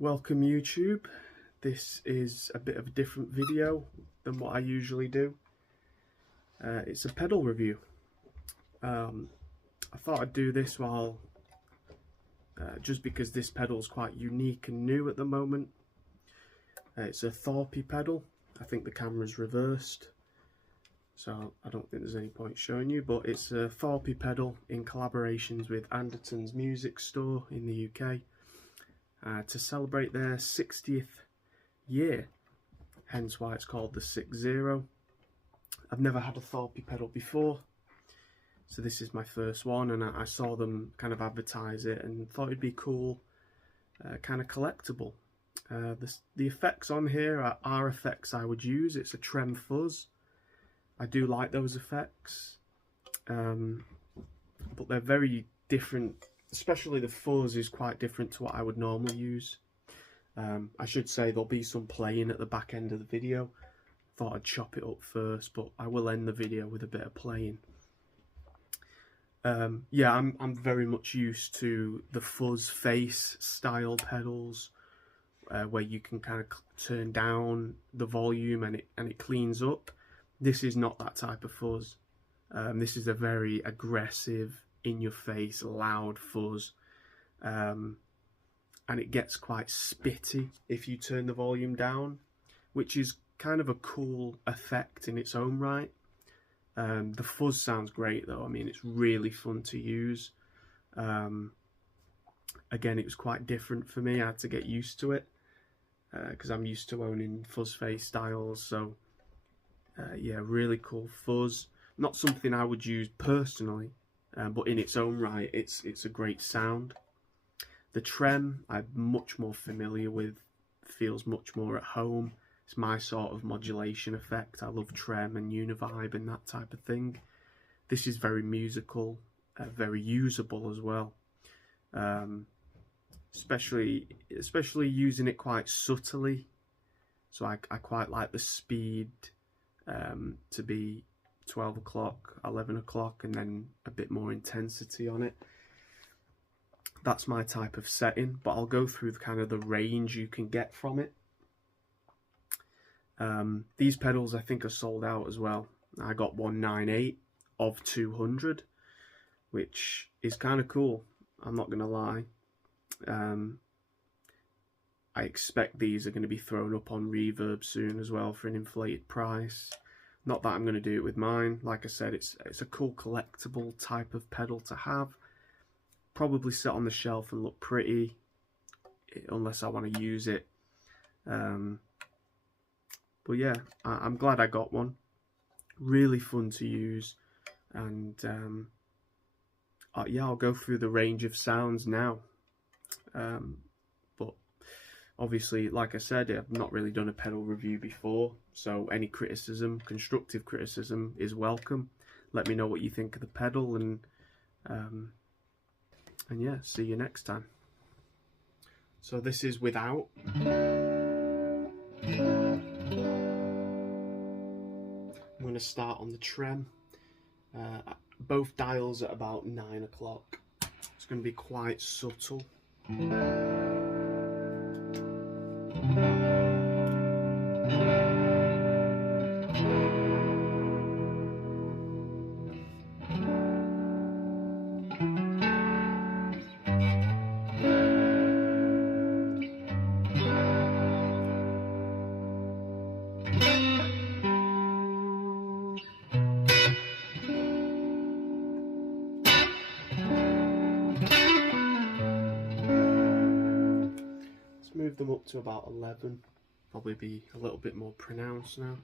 Welcome YouTube. This is a bit of a different video than what I usually do. It's a pedal review. I thought I'd do this while just because this pedal is quite unique and new at the moment. It's a Thorpy pedal. I think the camera's reversed, so I don't think there's any point showing you, but it's a Thorpy pedal in collaborations with Andertons music store in the UK. To celebrate their 60th year, hence why it's called the 60. I've never had a Thorpy pedal before, so this is my first one, and I saw them kind of advertise it and thought it'd be cool, kind of collectible. The effects on here are effects I would use. It's a Trem Fuzz. I do like those effects, but they're very different. Especially the fuzz is quite different to what I would normally use. I should say there'll be some playing at the back end of the video. Thought I'd chop it up first, but I will end the video with a bit of playing. Yeah, I'm very much used to the fuzz face style pedals, where you can kind of turn down the volume and it cleans up. This is not that type of fuzz. This is a very aggressive, in your face, loud fuzz, and it gets quite spitty if you turn the volume down, which is kind of a cool effect in its own right. The fuzz sounds great though. I mean, it's really fun to use. Again, it was quite different for me. I had to get used to it because I'm used to owning fuzz face styles. So yeah, really cool fuzz. Not something I would use personally, but in its own right, it's a great sound. The Trem I'm much more familiar with, feels much more at home. It's my sort of modulation effect. I love Trem and Univibe and that type of thing. This is very musical, very usable as well. Especially using it quite subtly. So I quite like the speed to be 12 o'clock, 11 o'clock, and then a bit more intensity on it. That's my type of setting, but I'll go through kind of the range you can get from it. These pedals I think are sold out as well. I got 198 of 200, which is kind of cool, I'm not gonna lie. I expect these are going to be thrown up on Reverb soon as well for an inflated price. Not that I'm going to do it with mine. Like I said, it's a cool collectible type of pedal to have. Probably sit on the shelf and look pretty, unless I want to use it. But yeah, I'm glad I got one. Really fun to use. And yeah, I'll go through the range of sounds now. But obviously, like I said, I've not really done a pedal review before, so any criticism, constructive criticism, is welcome. Let me know what you think of the pedal, and yeah, see you next time. So this is without. I'm going to start on the Trem. Both dials at about 9 o'clock. It's going to be quite subtle. Move them up to about 11, probably be a little bit more pronounced now.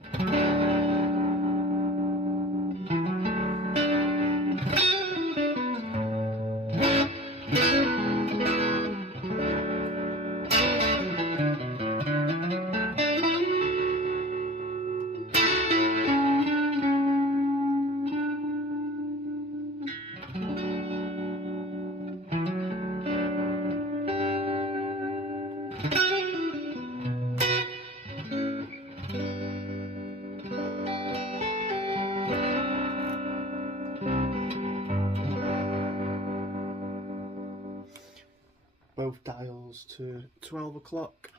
both dials to 12 o'clock.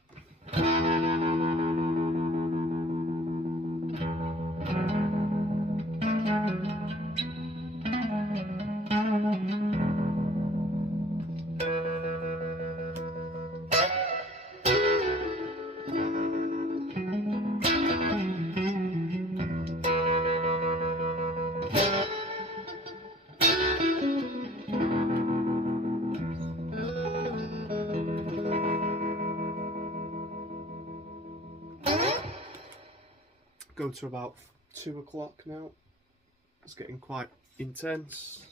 Going to about 2 o'clock now. It's getting quite intense.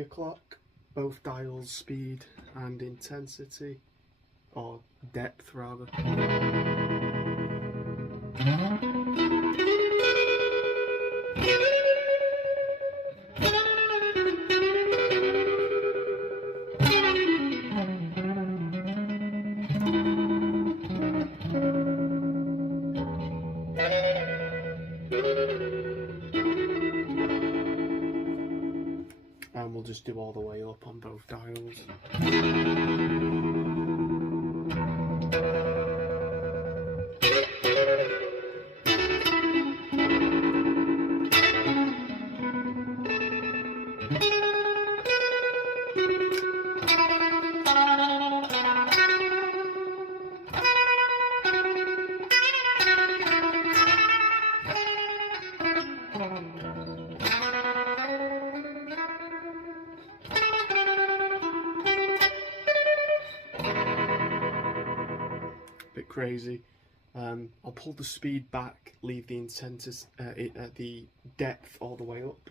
O'clock, both dials speed and intensity, or depth rather. And we'll just do all the way up on both dials. Bit crazy. I'll pull the speed back, leave the the depth all the way up.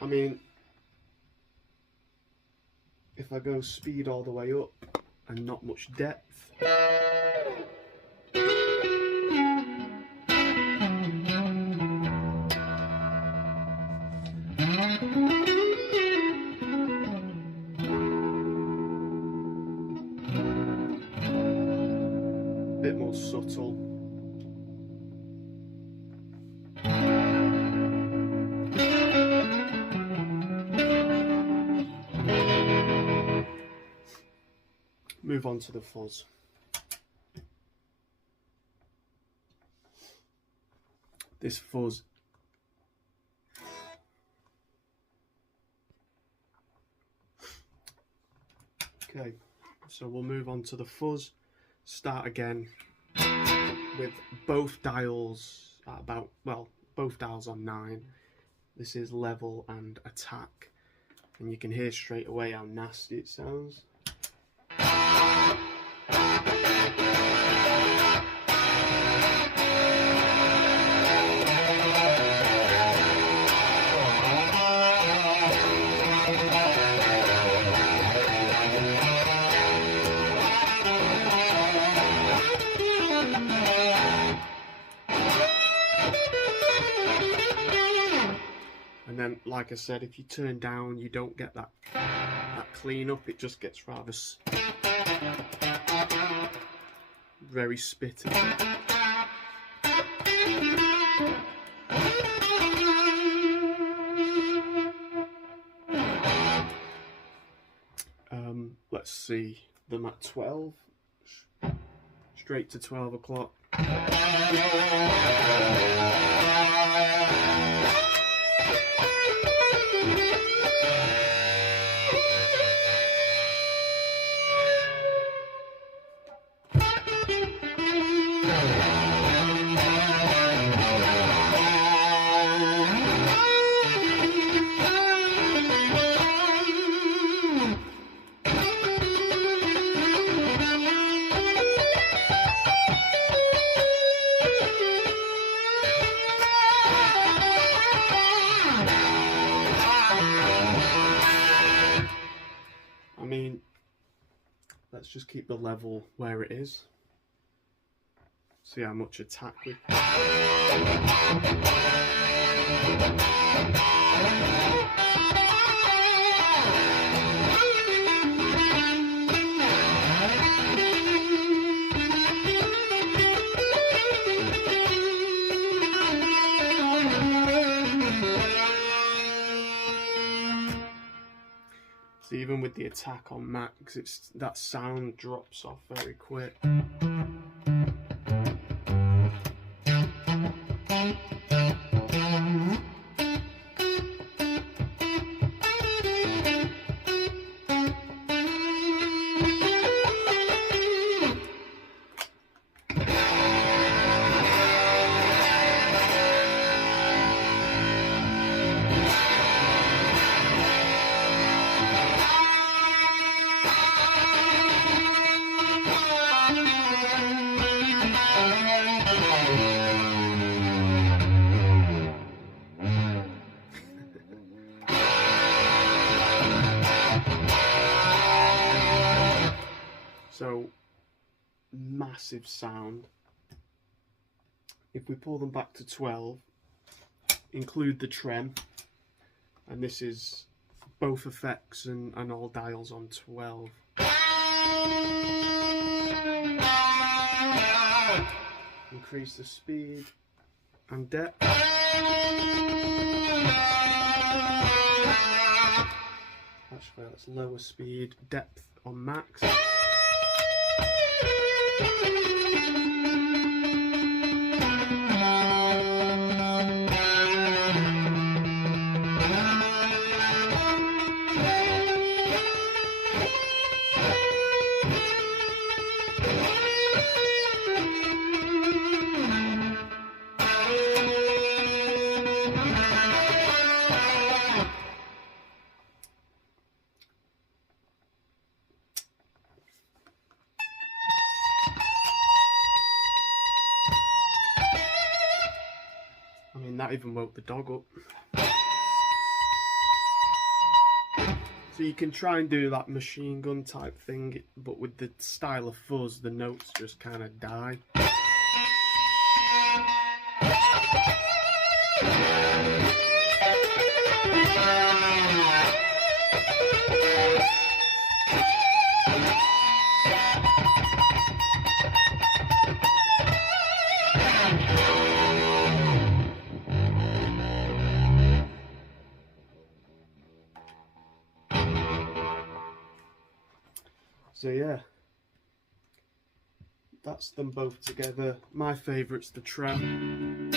I mean, if I go speed all the way up and not much depth, a bit more subtle. Move on to the fuzz. This fuzz okay, so we'll move on to the fuzz. Start again with both dials at about, well, both dials on 9. This is level and attack, and you can hear straight away how nasty it sounds. And then, like I said, if you turn down, you don't get that clean up. It just gets rather very spitty. Let's see them at 12. Straight to 12 o'clock. just keep the level where it is. See how much attack we... So even with the attack on max, that sound drops off very quick. So, massive sound. If we pull them back to 12, include the trem, and this is both effects and all dials on 12. Increase the speed and depth. Actually, let's lower speed, depth on max. I mean, that even woke the dog up. So you can try and do that machine gun type thing, but with the style of Fuzz, the notes just kind of die. So yeah, that's them both together. My favourite's the trem.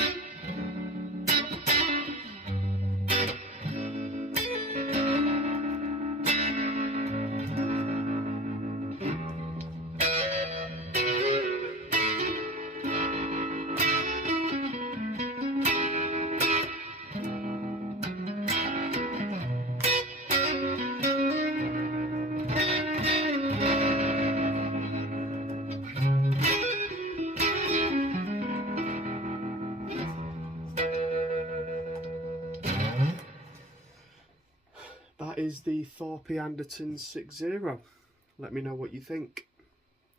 That is the Thorpy Andertons 6.0. Let me know what you think.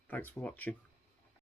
Thanks for watching.